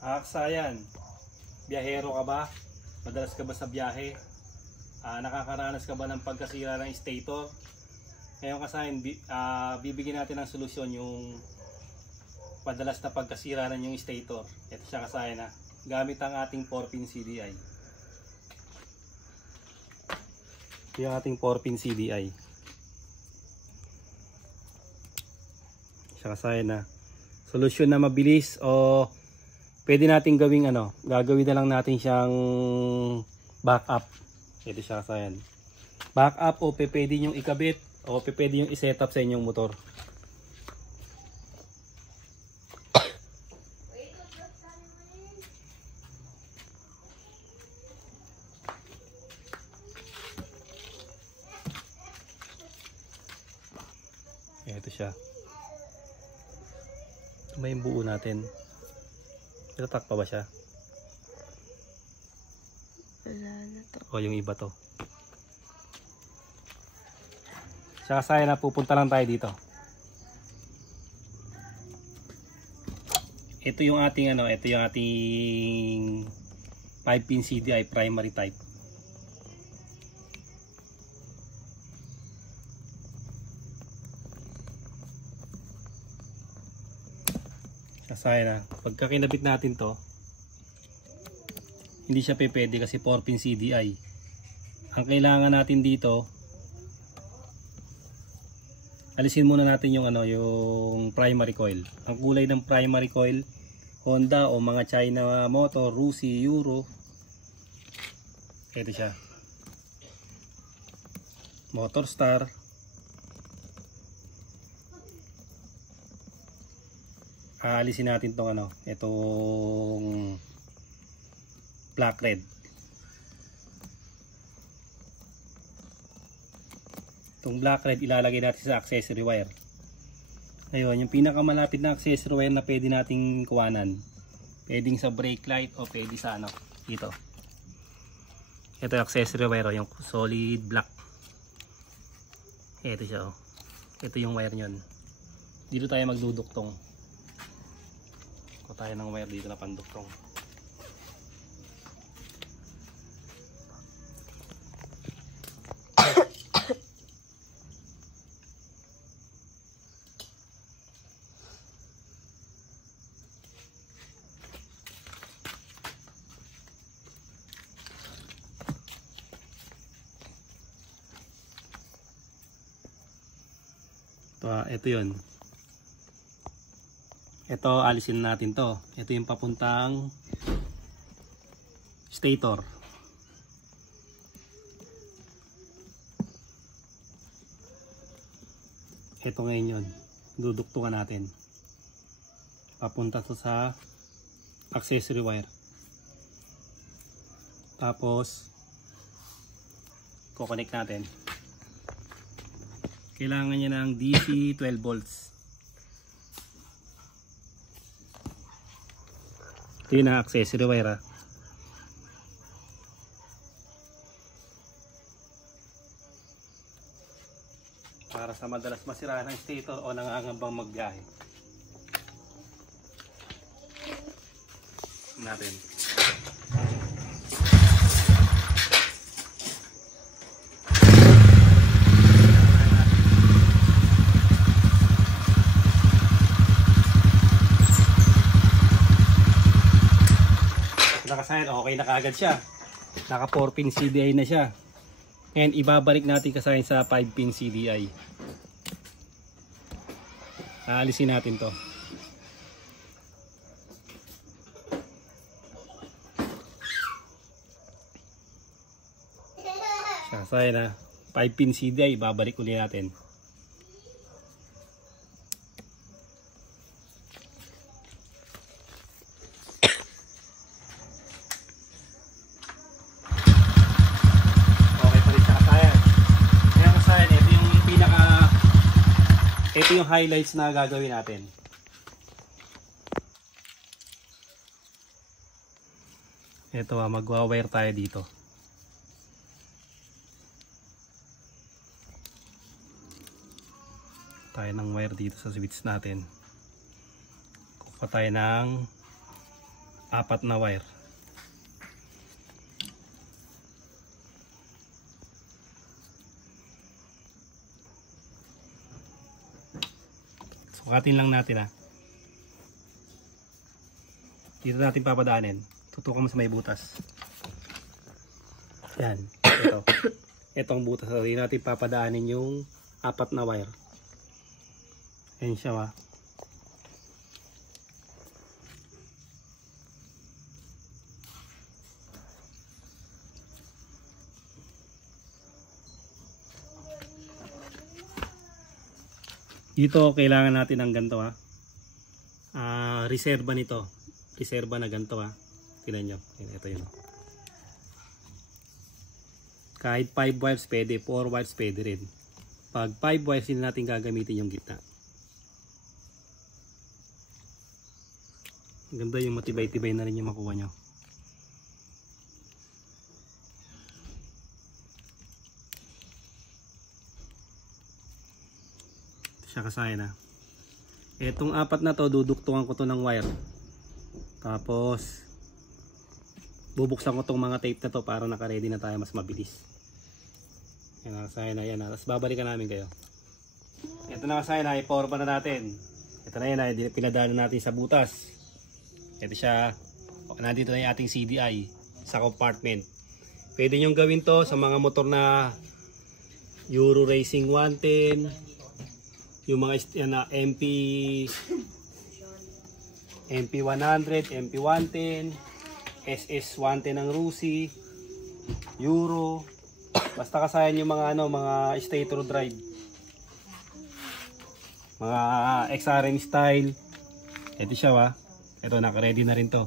Aksayan, biyahero ka ba? Madalas ka ba sa biyahe? Nakakaranas ka ba ng pagkasira ng stator? Ngayon kasayan, bibigyan natin ng solusyon yung madalas na pagkasira ng yung stator. Ito siya kasayan na gamit ang ating 4-pin CDI. Ito yung ating 4-pin CDI. Siya kasayan na solusyon na mabilis o pwede natin gawing gagawin na lang natin siyang backup. Ito siya kasayan. Backup o pwede nyo ikabit o pwede nyo iset up sa inyong motor. Ito siya. Ito ba yung buo natin? Tatak pa ba siya? Wala na to. O yung iba to. Siya kasaya na pupunta lang tayo dito. Ito yung ating ito yung ating 5-pin CDI primary type. Kasaya na. Pagka kinabit natin to, hindi siya pwede kasi 4-pin CDI. Ang kailangan natin dito, alisin muna natin yung yung primary coil. Ang kulay ng primary coil, Honda o mga China motor, Rusi, Euro. Ito siya. Motor Star. Aalisin natin tong itong black red. Itong black red ilalagay natin sa accessory wire. Ayun, yung pinakamalapit na accessory wire na pwede nating kuwanan. Pwedeng sa brake light o pwede sa dito. Ito yung accessory wire, yung solid black. Ito siya, ito yung wire nyon. Dito tayo magduduktong. Tayo ng wire dito na panduktong. Ito yun. Ito, alisin natin to. Ito yung papuntang stator. Ito ngayon yun. Duduktungan natin. Papunta to sa accessory wire. Tapos, kukonek natin. Kailangan niya ng DC 12 volts. Ito yun ang accessory wire. Para sa madalas masira ng stator o nangangambang magbiyahe. Natin. Nakasayan, okay na kaagad siya. Naka 4-pin CDI na siya. And ibabalik natin kasayan sa 5-pin CDI. Aalisin natin to. Kasayan na 5-pin CDI, ibabalik ulit natin. Ito yung highlights na gagawin natin. Ito magwa-wire tayo dito. Tayo ng wire dito sa switch natin. Kuha tayo ng 4 na wire. Sukatin lang natin ha. Dito natin papadaanin. Tutukan mo sa may butas. Yan. Ito. Itong butas. Dito natin papadaanin yung 4 na wire. Ayan siya ha. Dito kailangan natin ng ganito ha. Reserva nito. Reserva na ganito ha. Tingnan nyo. Ito yun. Kahit 5 wires pwede, 4 wires pwede rin. Pag 5 wires hindi natin gagamitin yung gitna. Ganda yung matibay-tibay na rin yung makuha nyo. Siya kasaya na. Etong 4 na to, duduktungan ko to ng wire. Tapos bubuksan ko tong mga tape na to para naka-ready na tayo mas mabilis. Yan, nakasaya na yan. Tapos babalikan namin kayo. Ito nakasaya na, i-power pa na natin. Ito na yan, pinadala natin sa butas. Ito siya. Nandito na yung ating CDI sa compartment. Pwede nyo gawin to sa mga motor na Euro Racing 110, yung mga MP100, MP110, SS110 ng Rusi, Euro, basta kasayan yung mga mga stator drive, mga XRM style. Ito siya wa. Ito naka-ready na rin to.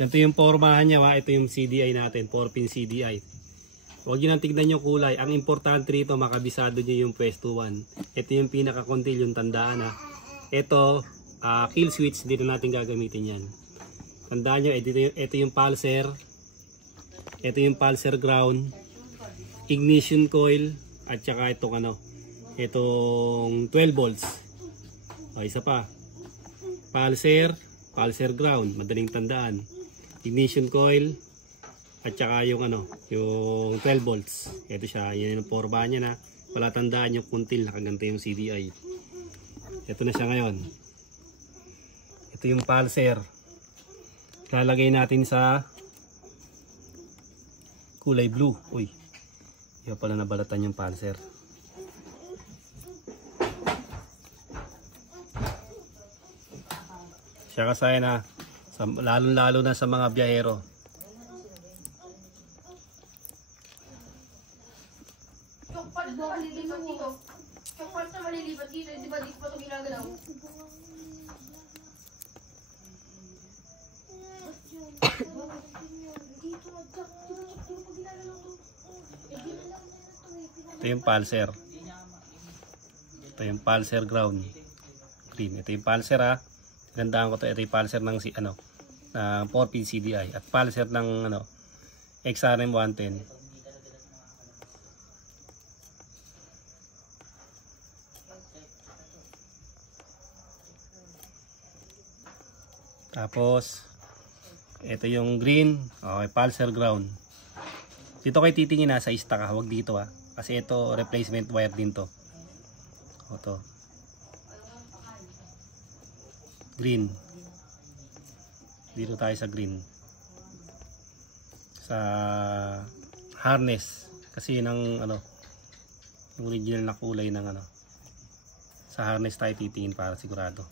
Ito yung pormahan niya wa. Ito yung CDI natin, 4-pin CDI. Huwag nyo nang tignan yung kulay. Ang importante rito, makabisado nyo yung pwesto 1. Ito yung pinaka-contil, yung tandaan ha. Ito, kill switch, dito natin gagamitin yan. Tandaan nyo, ito yung pulser. Ito yung pulser ground. Ignition coil. At saka itong itong 12 volts. O, isa pa. Pulser, pulser ground. Madaling tandaan. Ignition coil. At saka yung yung 12 volts. Ito siya, yun yung porba niya na. Wala tandaan yung kuntil, nakaganto yung CDI. Ito na siya ngayon. Ito yung pulser. Lalagay natin sa kulay blue. Uy, yun pala nabalatan yung pulser. Siya kasaya na, lalo na sa mga biyahero. Malilipat dito. Yung part na malilipat dito, di ba dito pa ito ginagalaw? Ito yung pulser. Ito yung pulser ground. Green. Ito yung pulser ha. Tinandaan ko to. Ito yung pulser ng 4-pin CDI. At pulser ng XRM 110. Tapos ito yung green, okay, pulser ground. Dito kayo titingin sa stack ha, huwag dito ha. Kasi ito replacement wire din to. Ito. Green. Dito tayo sa green. Sa harness kasi yun ang yung original na kulay ng sa harness tayo titingin para sigurado.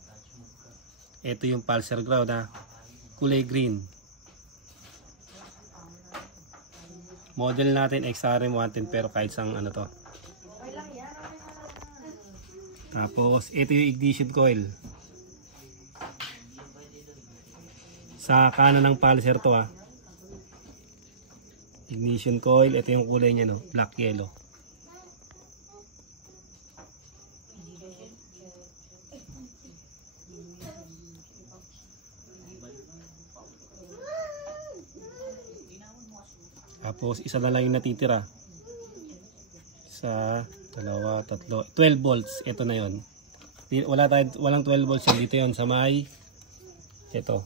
Ito yung pulser ground ha. Kulay green. Model natin XRM 110 pero kahit sang to. Tapos ito yung ignition coil. Sa kanan ng pulser to ha. Ignition coil. Ito yung kulay niya black yellow. Tapos isa na lang yung natitira. Isa, dalawa, tatlo, 12 volts. Ito na yon. Walang 12 volts yun. Dito yon sa may ito.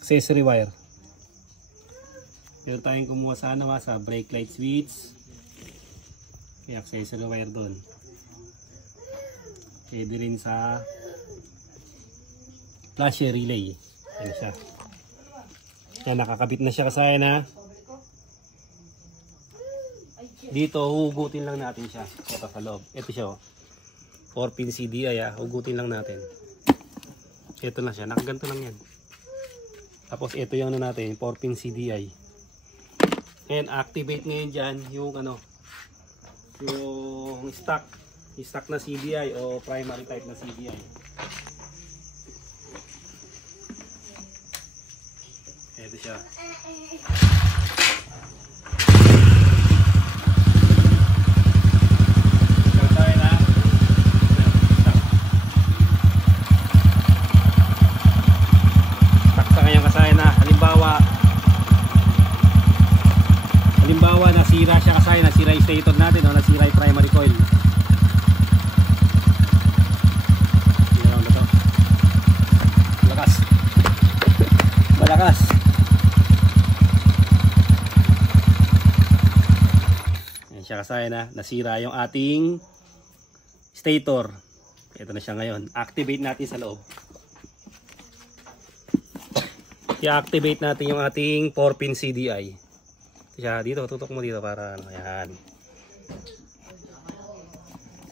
accessory wire. Meron tayong kumuha sa ano sa brake light switch. May accessory wire doon. Pwede rin sa flasher relay. Ayan siya. Yan, nakakabit na siya kasayan ha. Dito, hugutin lang natin siya. Ito sa loob. Ito siya 4-pin CDI ha. Hugutin lang natin. Ito na siya. Nakaganto lang yan. Tapos ito yung ano natin, 4-pin CDI. And activate ngayon dyan yung ano, yung stock na CDI o primary type na CDI. Ito siya. Halimbawa nasira siya kasi nasira yung stator natin o nasira yung primary coil. Ginawa ba ito? Malakas. Malakas. Ayan siya kasi nasira yung ating stator. Ito na siya ngayon. Activate natin sa loob. I-activate natin yung ating 4-pin CDI. Siya dito, tutok mo dito para ano, ayan.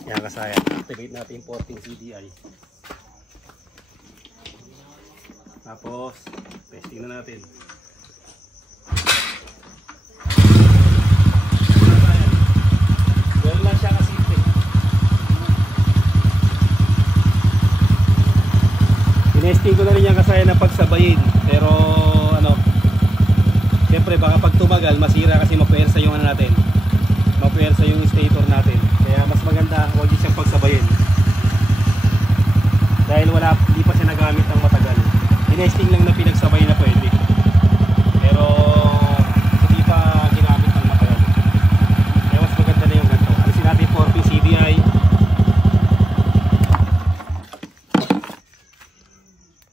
Yan kasaya. Activate natin yung 4-pin CDI. Tapos, testing na natin. Gawin lang siya kasimple. Tinesting ko na rin yan kasaya na pagsabayin. Pero, ano, siyempre baka pag tumagal masira kasi mapuwersa yung ano natin, mapuwersa yung stator natin, kaya mas maganda huwag din siyang pagsabayin dahil hindi pa siya nagamit ng matagal. Tinesting lang na pinagsabay na pwede pero hindi pa ginamit ng matagal, kaya mas maganda na yung ganito. Alisin natin 4-pin CDI.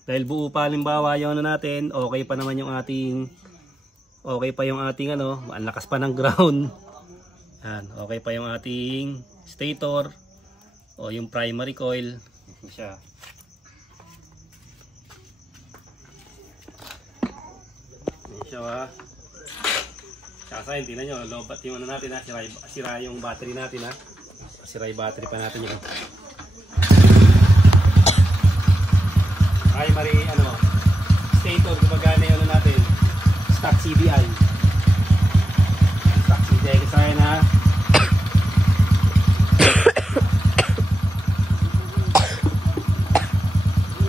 Dahil buo pa halimbawa yung ano natin, okay pa naman yung ating ano, ang lakas pa ng ground. Yan, okay pa yung ating stator o yung primary coil. Ito siya. Yan siya ha. Kaya hindi na nyo, lobat yung ano natin ha, sira yung battery natin ha. Sira yung battery pa natin yun. Primary ano, stator, gumagana yung ano natin, stock CDI. Stock CDI kasi na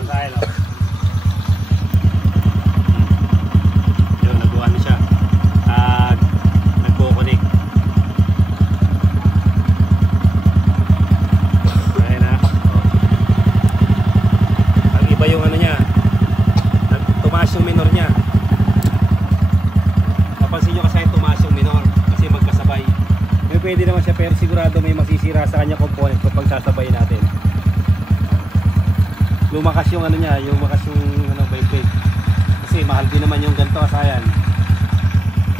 masaya no? Yun, nagawa na siya. Nagko-connect. Kaya na. Ang iba yung ano niya, tumaas yung minor niya. Napansin nyo kasi tumaas yung minor kasi magkasabay. May pwede naman siya pero sigurado may masisira sa kanya component kapag sasabay natin. Lumakas yung ano niya, yung makas yung ano, brake. Kasi mahal din naman yung ganito kasayan.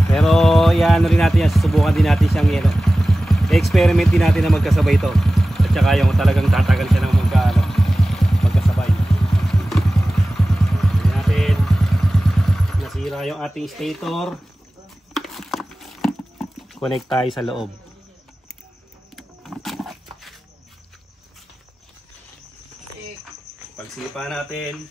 Pero iano rin natin yan, susubukan din natin siyang ano, i-experiment din natin na magkasabay ito. At saka yung talagang tatagal siya ng magkasabay. Hindi natin nasira yung ating stator. Connect tayo sa loob. Pagsipa natin,